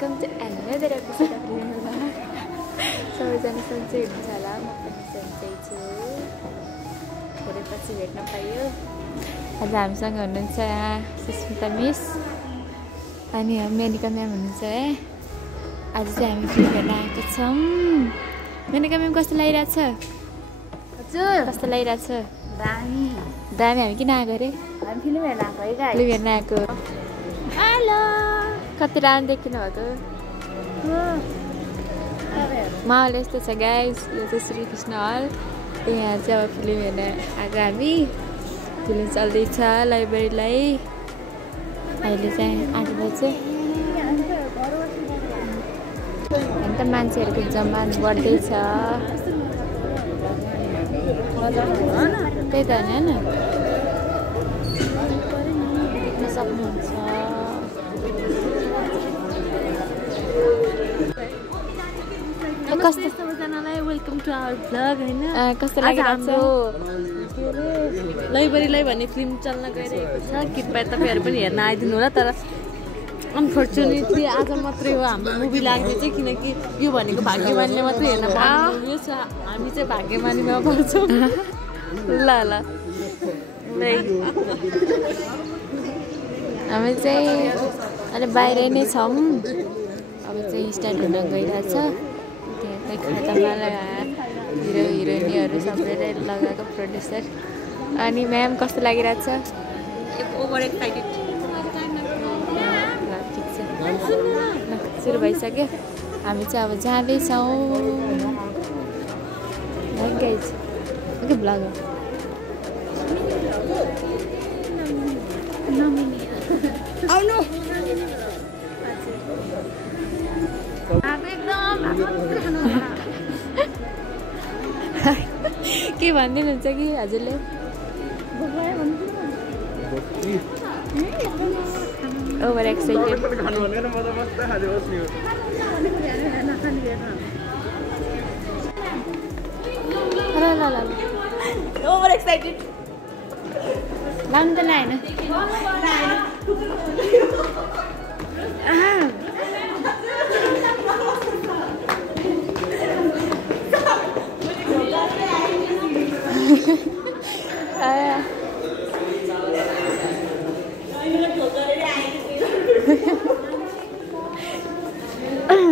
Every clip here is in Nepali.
Welcome to another episode of Luna. सबैजना सन्चै हुनुहुन्छ होला, म पनि सन्चै छु। धेरै पछि भेट्न पाइयो। आज हामीसँग हुनुहुन्छ सुस्मिता मिस अनि मेनिका म्याम हुनुहुन्छ है। आज चाहिँ हामी फिल्म हेर्न आएको छौँ। मेनिका म्याम कस्तो लागिरहेछ? हजुर कस्तो लागिरहेछ? दामी दामी। हामी किन आएको अरे? हामी फिल्म हेर्न आएको है गाइस। फिल्म हेर्न आएको। हेलो कति राम्रो देखिनु भएको। माहौल यस्तो छ गाइस। यो चाहिँ श्रीकृष्ण हल। यहाँ चाहिँ अब फिल्म हेर्न आएको हामी। फिल्म चल्दैछ लाइब्रेरीलाई। अहिले चाहिँ 8 बजे। अन्त मान्छेहरूको जम्मा बढ्दैछ। त्यही त होइन देख्न सक्नुहुन्छ। कस्तो सबैजनालाई वेलकम टु आवर भ्लग हैन। कस्तो लागिरहेको लाइब्रेरीलाई भन्ने फिल्म चल्न गइरहेको छ। कृपया तपाईँहरू पनि हेर्न आइदिनु होला। तर अनफर्चुनेटली आज मात्रै हो हाम्रो मुभी लाग्ने चाहिँ, किनकि यो भनेको भाग्यमानीले मात्रै हेर्न पाउने मुभी हो। हामी चाहिँ भाग्यमानीमा पर्छौँ। ल ल हामी चाहिँ अहिले बाहिरै नै छौँ। अब चाहिँ स्टार्ट हुन गइरहेछ। त्यहाँ खातामा हिरो हिरोइनीहरू सबैले लगाएको प्रड्युसर। अनि म्याम कस्तो लागिरहेछ? Over excited. ठिक छ, सुरु भइसक्यो। हामी चाहिँ अब जाँदैछौँ। गाइज के ब्लग हो? के भनिदिनुहुन्छ कि हजुरले? Over excited. ओभर एक्साइटेड लानु त लाएन।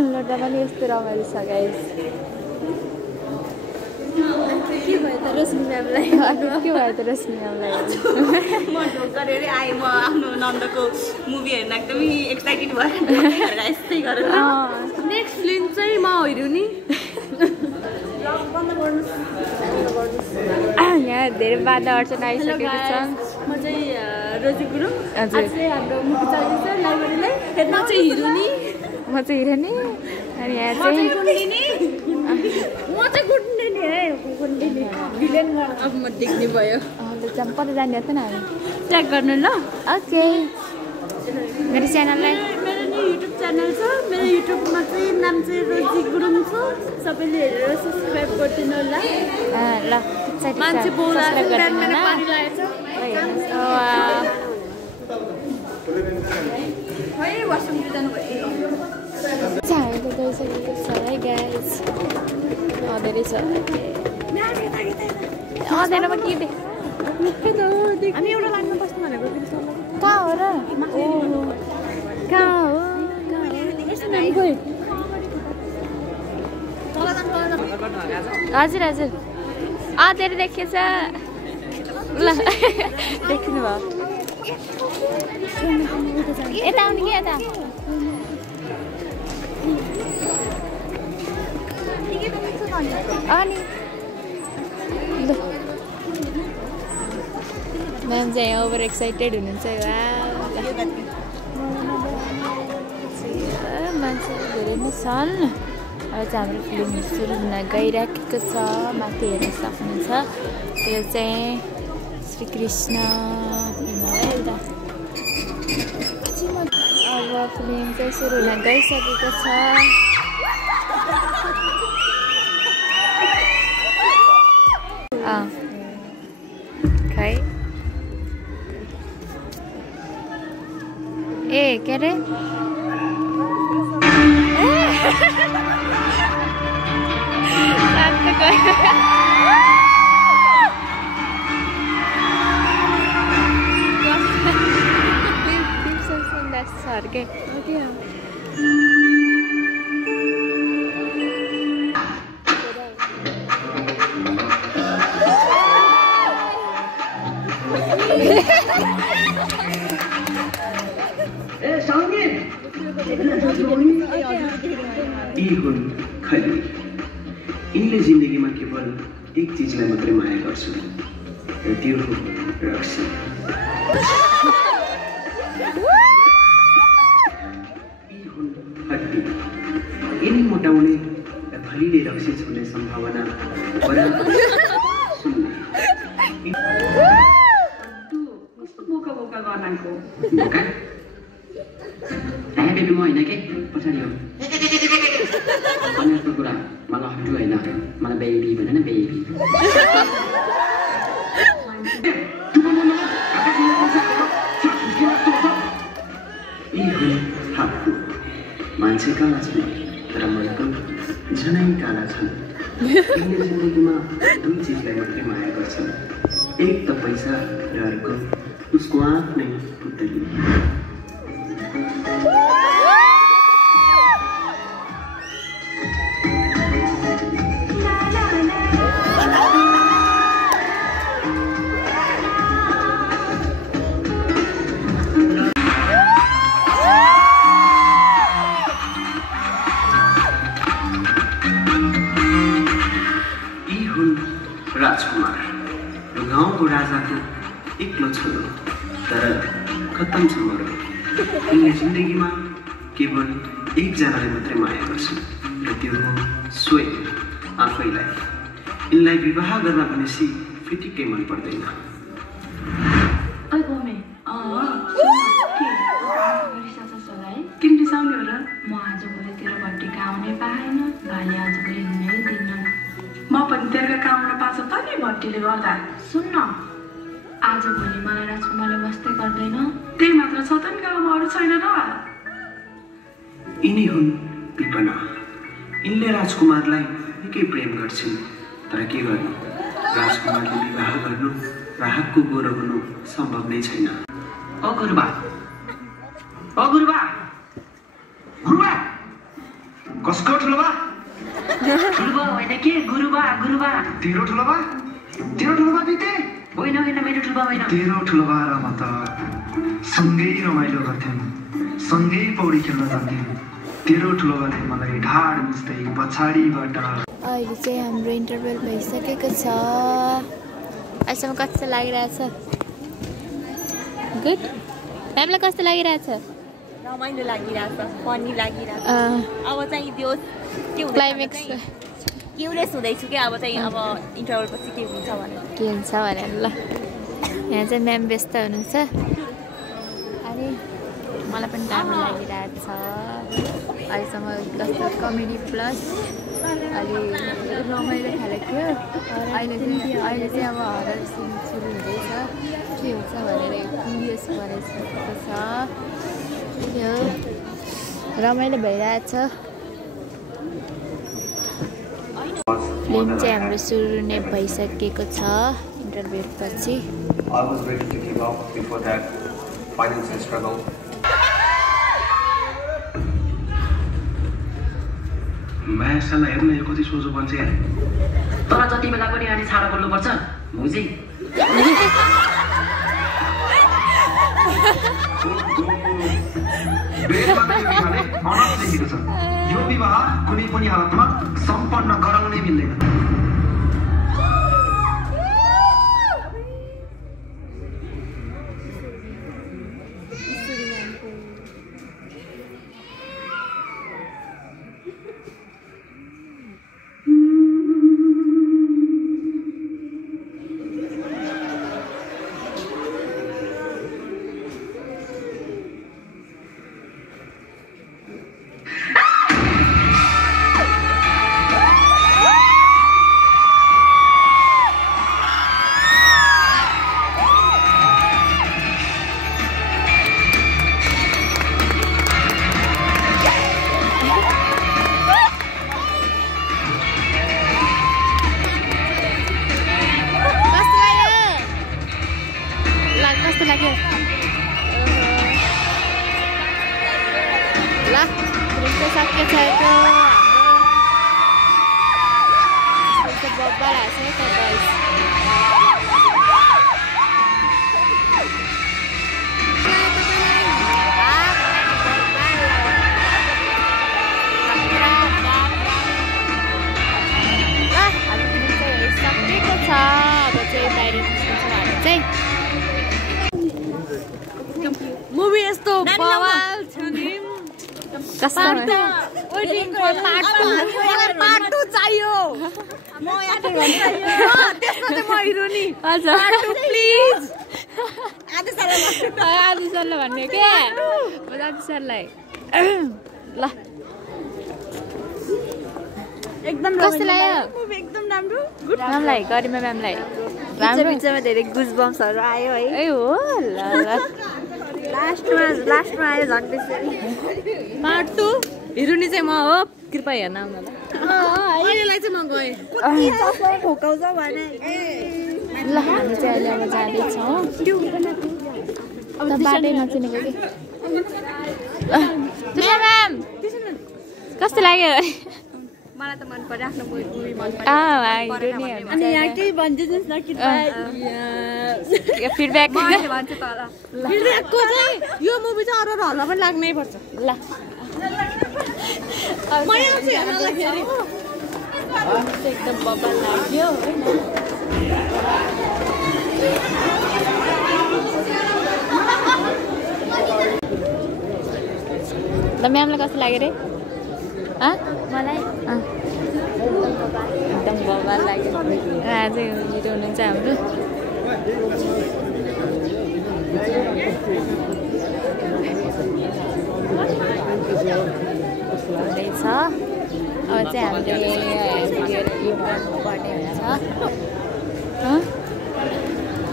लोटा पनि यस्तो रमाइलो छ गाइस। के भयो त रोशनी म्यामलाई? के भयो त रोशनी म्यामलाई? म ढोकर आएँ। म आफ्नो नन्दको मुभी हेर्न एकदमै एक्साइटेड भएर यस्तै गरेर नेक्स्ट फिल्म चाहिँ म हेर्छु नि। यहाँ धेरै बाधा अर्चना आइसकेको छ। म चाहिँ रोजी गुरुङ। हजुर चाहिँ हाम्रो मुभी चल्दैछ लाइब्रेरीलाई हेर्न चाहिँ हिरो नि। म चाहिँ हिरो नि। अनि यहाँ चाहिँ म चाहिँ गुन्डिनी है। गुन्डिनी भिलेन गर्न अब म देख्ने भयो। कता जाने त न हामी? ट्र्याक गर्नु ल। ओके। मेरो च्यानललाई मेरो नि युट्युब च्यानल छ। मेरो युट्युबमा चाहिँ नाम चाहिँ रोजी गुरुङ छ। सबैले हेरेर सब्सक्राइब गरिदिनु होला। ल मान्छे बोला वासरुम जानुभयो। हामी त गइसकेको छ है गाइस। धेरै छ। अँधेरोमा के देख? हामी एउटा लाइनमा बस्नु भनेको कहाँ हो र? कहाँ हो? हजुर हजुर धेरै देखिएछ। ल देखिनु भयो। यता आउने कि यता? अनि म्याम चाहिँ ओभर एक्साइटेड हुनुहुन्छ। मान्छे धेरै नै छन्। अब चाहिँ हाम्रो फिल्म सुरु हुन गइरहेको छ। माथि हेर्न सक्नुहुन्छ। यो चाहिँ श्रीकृष्ण है त। अब फिल्म चाहिँ सुरु हुन गइसकेको छ। खै ए के अरे सर्के यिनले जिन्दगीमा केवल एक चिजलाई मात्रै माया गर्छु र त्यो हो रक्सी। यी हुन् हड्डी, यिनी मोटाउने र थलीले रक्सी छुने सम्भावना बराबर सुन्ने। कस्तो बोका बोका गर्नाको बोका राया बेबी म होइन के पछाडि हो अन्यको कुरा मलाई हटु होइन मलाई बेबी भन न बेबी। मान्छे काला छन् तर मनको झनै काला छन्। यिनले जिन्दगीमा दुई चिजलाई मात्रै माया गर्छन्, एक त पैसा र अर्को उसको आफ्नै पुतली। राजकुमार र गाउँको राजाको एक्लो छोरो तर खत्तम छ मरो। यिनले जिन्दगीमा केवल एकजनाले मात्रै माया गर्छन् र त्यो हो स्वयं आफैलाई। यिनलाई विवाह गर्न भनेपछि फिटिक्कै मन पर्दैन। किन रिसाउने हो र? म आजभोलि तेरो भट्टीका आउनै पाएन, भाइले आजभोलि हिँड्नै दिन्न। म पनि तेरो काममा पाएको त नि भट्टीले गर्दा। सुन्न, आजभोलि मलाई राजकुमारले बस्दै गर्दैन। त्यही मात्र छ त नि गाउँमा, अरू छैन र? यिनी हुन् विपना। यिनले राजकुमारलाई निकै प्रेम गर्छन् तर के गर्नु, राजकुमारले विवाह गर्नु र हातको गोरो हुनु सम्भव नै छैन। ओ गुरुबा, ओ गुरुबा, गुरुबा कसको ठुलो बा? ठुलो होइन के गुरुबा, गुरुबा तेरो ठुलो बा? तेरो ठुलो बा बिते? होइन होइन मेरो ठुलो बा होइन। तेरो ठुलो बा र म त सँगै रमाइलो गर्थ्यौँ, सँगै पौडी खेल्न जान्थ्यौँ। तेरो ठुलो बाले मलाई ढाड मिच्दै पछाडिबाट। अहिले चाहिँ हाम्रो इन्टरभल भइसकेको छ। अहिलेसम्म कस्तो लागिरहेछ? गुड। म्यामलाई कस्तो लागिरहेछ? रमाइलो लागिरहेछ, फनी लागिरहेछ। अब चाहिँ त्यो के हुन्छ, क्लाइमेक्स क्युरियस हुँदैछु क्या अब चाहिँ, अब इन्टरभल पछि के हुन्छ भनेर। के हुन्छ भनेर ल। यहाँ चाहिँ म्याम व्यस्त हुनुहुन्छ। अरे मलाई पनि राम्रो लागिरहेछ। अहिलेसम्म कस्तो कमेडी प्लस अलि रमाइलो खाले थियो। अहिले चाहिँ अब हरर सिन सुरु हुँदैछ, के हुन्छ भनेर क्युरियस भइसकेको छ। त्यो रमाइलो भइरहेछ। फिल्म चाहिँ हाम्रो सुरु नै भइसकेको छ इन्टरभ्यू पछि। मायासँग हेर्न यो कति सोझो बन्छ यार। तर जति बेला पनि अनि छाडा बोल्नुपर्छ मुजी। यो विवाह कुनै पनि हालतमा सम्पन्न गराउनै मिल्दैन। हुन्छ सकेछ त्यो हाम्रो बब्बा हाँस्ने त गाइस सकेको छ अब चाहिँ बाहिर निस्किन्छ हामी चाहिँ मुभी यस्तो बवाल छ नि कस्तो वेटिङ फर पार्ट 2 चाहियो म याद चाहियो त्यसमा चाहिँ म हिरो नि हजुर पार्ट 2 प्लिज आदि सरलाई भन्ने के आदि सरलाई ल एकदम कस्तो लाग्यो मुभी एकदम राम्रो म्यामलाई गरिमा म्यामलाई राम्रो बिचमा धेरै गुजबम्सहरु आयो है ए हो ल ल लास्टमा आयो झन् त्यसरी पार्ट 2 हिरोनी चाहिँ म हो कृपया हेर्न आउनु अहिलेलाई चाहिँ म गएँ ठोकाउँछ भने ल हामी चाहिँ अहिले अब जाँदैछौँ त बाटै नचिनेको कि म्याम कस्तो लाग्यो मलाई त मन पर्यो आफ्नो मुभी मन पर्यो हिरो नि अनि यहाँ केही भनिदिनुहोस् न कि फिडब्याक भन्छ तल फिडब्याकको चाहिँ यो मुभी चाहिँ अरू हल्ला पनि लाग्नै पर्छ ल म यहाँ चाहिँ हेर्नलाई फेरि एकदम बब्बा लाग्यो होइन ल म्यामलाई कस्तो लाग्यो रे मलाई एकदम बवाल लाग्यो आज हिरो हुनुहुन्छ हाम्रो हुँदैछ अब चाहिँ हामीले भिडियो गर्नुपर्ने हुन्छ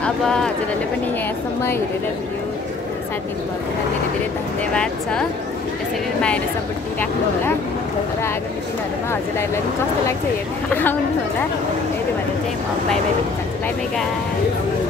अब हजुरहरूले पनि यहाँसम्म हेरेर भिडियो साथ दिनुभएकोमा धेरै धेरै धन्यवाद छ त्यसरी माया र सपोर्ट दिइराख्नु होला र आगामी दिनहरूमा हजुरहरूलाई पनि कस्तो लाग्छ हेर्न आउनु होला यति भनेर चाहिँ म बाई बाई पनि भन्छु बाई बाई गाइस